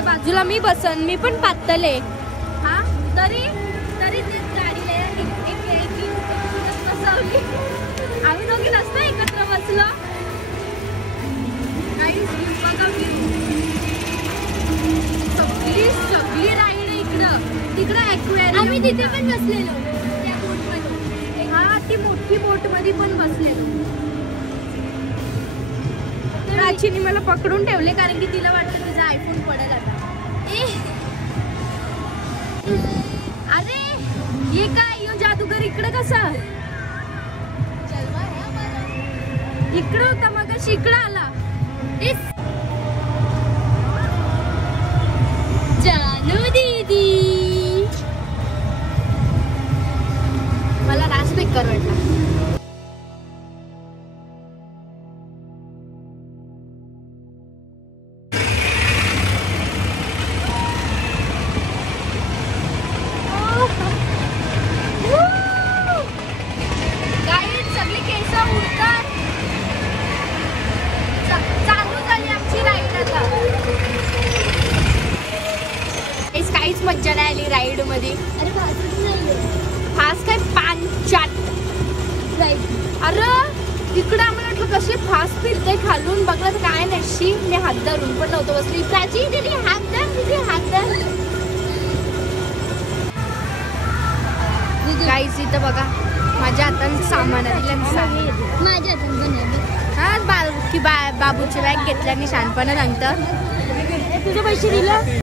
माझ्या बाजूला मी बसन, मी पण पातले हा तरी तरी गाडीला आम्ही दोघी नसतो एकत्र बसलो. सगळी राईड इकडं तिकडं ॲक्वेरियम. आम्ही तिथे पण बसलेलो त्या बोटमध्ये. हा ती मोठी बोट मध्ये पण बसलेलो. प्राचीने मला पकडून ठेवले कारण की तिला वाटतं तुझा आयफोन पडेल आता. अरे ये काय यो जादूगर इकडं कसा इकडं होता मग इकडं आला. जानू दीदी मला रास बेकार वाटला. सगळी केस उडतात. चालू झाली आमची राईड आता. काहीच मज्जा नाही आली राईड मध्ये. अरे फास्ट काय पांचाट राईड. अरे तिकडे आम्हाला वाटलं कशी फास्ट फिरते खालून बघलं तर काय नाही. शी मी हात धरून पण नव्हतं बसली. प्राची तिथे हात धर तिथे हात धर. गाईस इथं बघा माझ्या हातात सामान आहे. माझ्या हातात हा बाबूची बॅग घेतल्याने शानपणा सांगतं. तुझे पैसे दिलं.